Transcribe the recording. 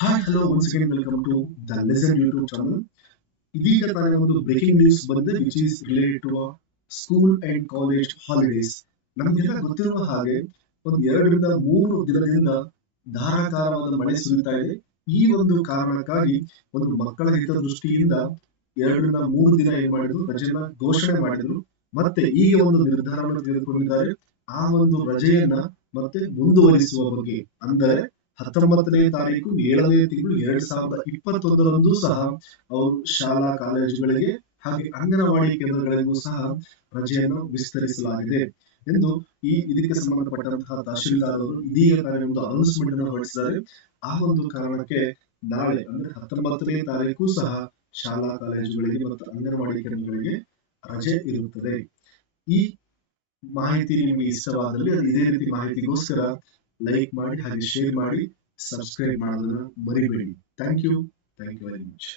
Hi hello once again welcome to the lesson YouTube channel ಇದೀಗ ಒಂದು breaking news ಬಂದಿದೆ which is related to school and college holidays ನಮಗೆಲ್ಲ ಗೊತ್ತಿರುವ ಹಾಗೆ, ಒಂದು ಎರಡರಿಂದ ಮೂರು ದಿನದಿಂದ ಧಾರಾಕಾರವಾದ ಮಳೆ ಸುರಿತಾ ಇದೆ. ಈ ಒಂದು ಕಾರಣಕ್ಕಾಗಿ ಒಂದು ಮಕ್ಕಳ ಹಿತದೃಷ್ಟಿಯಿಂದ ಎರಡರಿಂದ ಮೂರು ದಿನ ಏನ್ ಮಾಡಿದ್ರು, ರಜೆಯನ್ನ ಘೋಷಣೆ ಮಾಡಿದ್ರು. ಮತ್ತೆ ಈಗ ಒಂದು ನಿರ್ಧಾರವನ್ನು ತೆಗೆದುಕೊಂಡಿದ್ದಾರೆ. ಆ ಒಂದು ರಜೆಯನ್ನ ಮತ್ತೆ ಮುಂದುವರಿಸುವ ಬಗ್ಗೆ. ಅಂದರೆ ಹತ್ತೊಂಬತ್ತನೇ ತಾರೀಕು ಏಳನೇ ತಿಂಗಳು ಎರಡ್ ಸಾವಿರದ ಇಪ್ಪತ್ತೊಂದರಂದು ಸಹ ಅವರು ಶಾಲಾ ಕಾಲೇಜುಗಳಿಗೆ ಹಾಗೆ ಅಂಗನವಾಡಿ ಕೇಂದ್ರಗಳಿಗೂ ಸಹ ರಜೆಯನ್ನು ವಿಸ್ತರಿಸಲಾಗಿದೆ. ಎಂದು ಈ ಇದಕ್ಕೆ ಸಂಬಂಧಪಟ್ಟಂತಹ ತಹಶೀಲ್ದಾರ್ ಅವರು ಇದೀಗ ಒಂದು ಅನೌನ್ಸ್ಮೆಂಟ್ ಅನ್ನು ಹೊರಡಿಸಿದ್ದಾರೆ. ಆ ಒಂದು ಕಾರಣಕ್ಕೆ ನಾಳೆ ಅಂದ್ರೆ ಹತ್ತೊಂಬತ್ತನೇ ತಾರೀಕು ಸಹ ಶಾಲಾ ಕಾಲೇಜುಗಳಿಗೆ ಮತ್ತು ಅಂಗನವಾಡಿ ಕೇಂದ್ರಗಳಿಗೆ ರಜೆ ಇರುತ್ತದೆ. ಈ ಮಾಹಿತಿ ನಿಮಗೆ ಇಷ್ಟವಾದಲ್ಲಿ ಇದೇ ರೀತಿ ಮಾಹಿತಿಗೋಸ್ಕರ ಲೈಕ್ ಮಾಡಿ ಹಾಗೆ ಶೇರ್ ಮಾಡಿ ಸಬ್ಸ್ಕ್ರೈಬ್ ಮಾಡೋದನ್ನ ಮರಿಬೇಡಿ thank you thank you very much